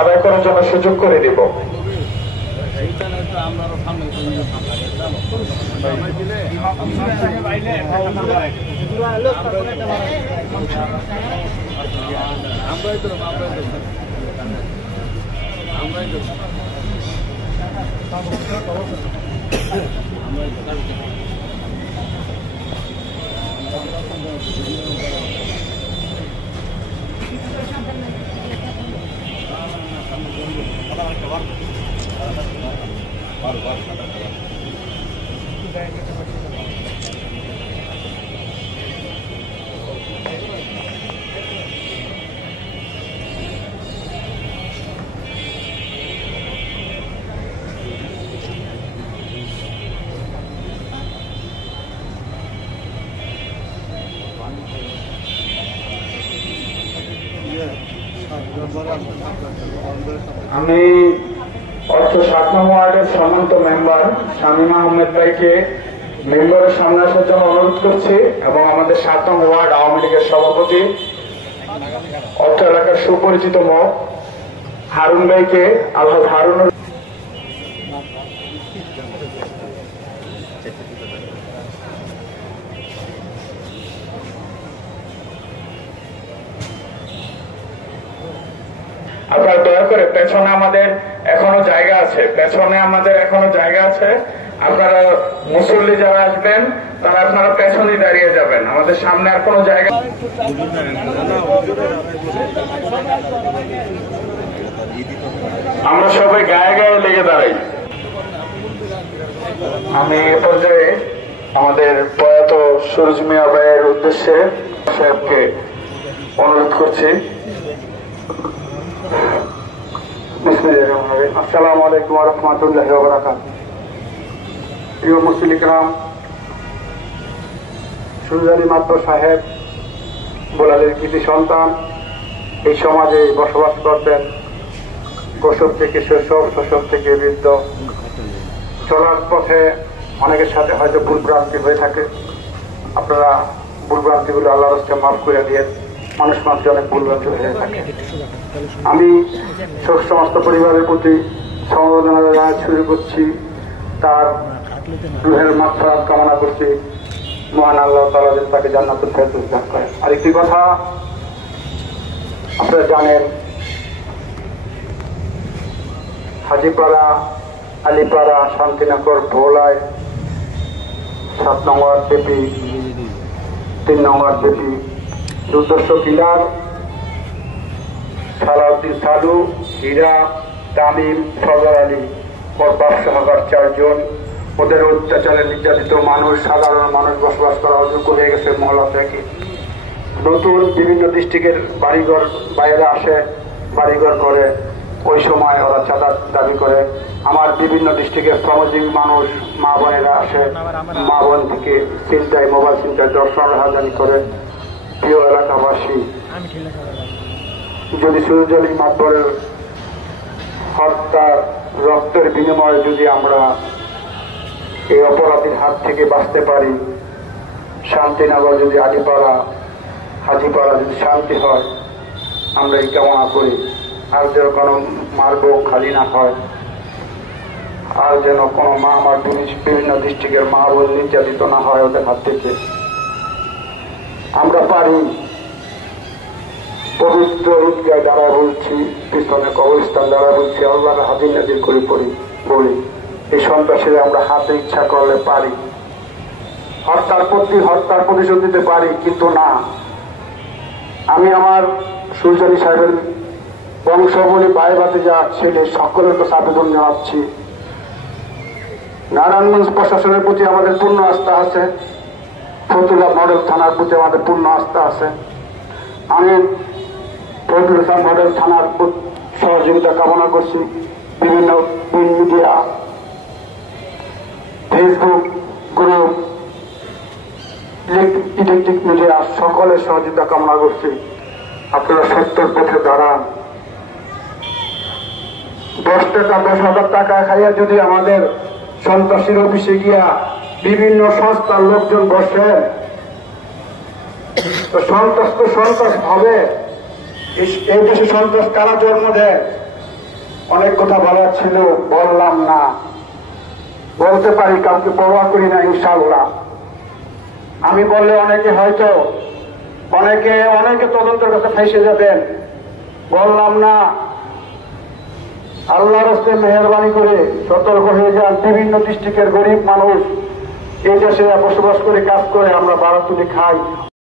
আদায় করার জন্য সুযোগ করে দিব। আমি অর্থ 7 নং ওয়ার্ডের সম্মানিত মেম্বার শামীম আহমেদ ভাইকে মেম্বারের সামনে আসার জন্য অনুরোধ করছি এবং আমাদের 7 নং ওয়ার্ড আওয়ামী লীগের সভাপতি অর্থ এলাকার সুপরিচিত মুখ হারুন ভাইকে আলহাজ হারুন আপনারা দয়া করে পেছনে আমাদের এখনো জায়গা আছে, আপনারা মুসল্লি যারা আসবেন তারা আপনারা পেছনে দাঁড়িয়ে যাবেন, আমাদের সামনে আর কোনো জায়গা। আমরা সবাই গায়ে গায়ে লেগে দাঁড়াই। আমি এ পর্যায়ে আমাদের প্রয়াত সুরজ মিয়া ভাইয়ের উদ্দেশ্যে সাহেবকে অনুরোধ করছি। আসসালামু আলাইকুম ওয়া রাহমাতুল্লাহি ওয়া বারাকাতুহু। প্রিয় মুসলিম ইকরাম, সুরজ আলী মাত্র সাহেব বোলাদের কৃতি সন্তান, এই সমাজে বসবাস করতেন। কৈশোর থেকে শৈশব, শৈশব থেকে বৃদ্ধ, চলার পথে অনেকের সাথে হয়তো ভুলভ্রান্তি হয়ে থাকে। আপনারা ভুলভ্রান্তিগুলো আল্লাহর রাস্তায় মাফ করে দিয়ে, মানুষ মাত্র অনেক ভুলভ্রান্তি হয়ে থাকে। আমি শোক সমস্ত পরিবারের প্রতি সমবেদনা জানাতে শুরু করছি, তার রুহের মাগফিরাত কামনা করছি। মহান আল্লাহ তাআলা যেন তাকে জান্নাতুল ফেরদৌস দান করেন। আরেকটি কথা আপনারা জানেন, হাজিপাড়া, আলিপাড়া, শান্তিনগর, ভোলায় 7 নং ওয়ার্ড ব্যাপী, 3 নং ওয়ার্ড ব্যাপী দুর্দর্শ কিলার সালাউদ্দিন সালু, হীরা, তামিম, সরদার আলী ওর বাপ সহকার 4 জন, ওদের অত্যাচারে নির্যাতিত মানুষ, সাধারণ মানুষ বসবাস করা অযোগ্য হয়ে গেছে মহল্লা থেকে। নতুন বিভিন্ন ডিস্ট্রিক্টের বাড়িঘর বাইরে আসে, বাড়িঘর করে, ওই সময় ওরা চাঁদা দাবি করে। আমার বিভিন্ন ডিস্ট্রিক্টের শ্রমজীবী মানুষ, মা বোনেরা আসে, মা বোন থেকে চিন্তায়, মোবাইল চিন্তায় দর্শন রাজধানী করে। প্রিয় এলাকাবাসী, যদি সুরজ আলী মাতবরের হত্যা রক্তের বিনিময়ে যদি আমরা এই অপরাধীর হাত থেকে বাঁচতে পারি, শান্তিনগর যদি, আলিপাড়া, হাজিপাড়া যদি শান্তি হয়, আমরা এই কামনা করি। আর যেন কোনো মার্গ খালি না হয়, আর যেন কোনো মা আমার বিভিন্ন ডিস্ট্রিক্টের মা বোন নির্যাতিত না হয় ওদের হাত থেকে। আমরা পারি, পবিত্র ঈদগাহ দ্বারা বলছি, পিছনে কবরস্থান দ্বারা বলছি, আল্লাহর হাজির নাজির করে বলি, এই সন্ত্রাসীরা আমরা হাতে ইচ্ছা করলে পারি, হত্যার প্রতিশোধ দিতে পারি। কিন্তু না, আমি আমার সুরজ আলী সাহেবের বংশাবলী, ভাই ভাতিজা, ছেলে সকলের কাছে আবেদন জানাচ্ছি, নারায়ণগঞ্জ প্রশাসনের প্রতি আমাদের পূর্ণ আস্থা আছে, ফতুল্লা মডেল থানার প্রতি আমাদের পূর্ণ আস্থা আছে। আমি ফতুল্লা মডেল থানার সহযোগিতা কামনা করছি। বিভিন্ন মিডিয়া ইলেকট্রিক মিডিয়া সকলের সহযোগিতা কামনা করছি। আপনারা সত্যের পথে দাঁড়ান। 10 টাকা 10,000 টাকা খাইয়া যদি আমাদের সন্ত্রাসীর অফিসে গিয়া বিভিন্ন সংস্থার লোকজন বসেন, তো সন্ত্রাস তো সন্ত্রাস হবে। এই দেশে সন্ত্রাস কারা জন্ম দেয়? অনেক কথা বলার ছিল, বললাম না। বলতে পারি, কাউকে পরোয়া করি না ইনশাআল্লাহ। আমি বললে অনেকে হয়তো অনেকে তদন্তের কাছে ফেসে যাবেন। বললাম না। আল্লাহর রাস্তায় মেহরবানি করে সতর্ক হয়ে যান। বিভিন্ন ডিস্ট্রিক্টের গরিব মানুষ এই দেশে বসবাস করে কাজ করে আমরা ভাড়া তুলে খাই।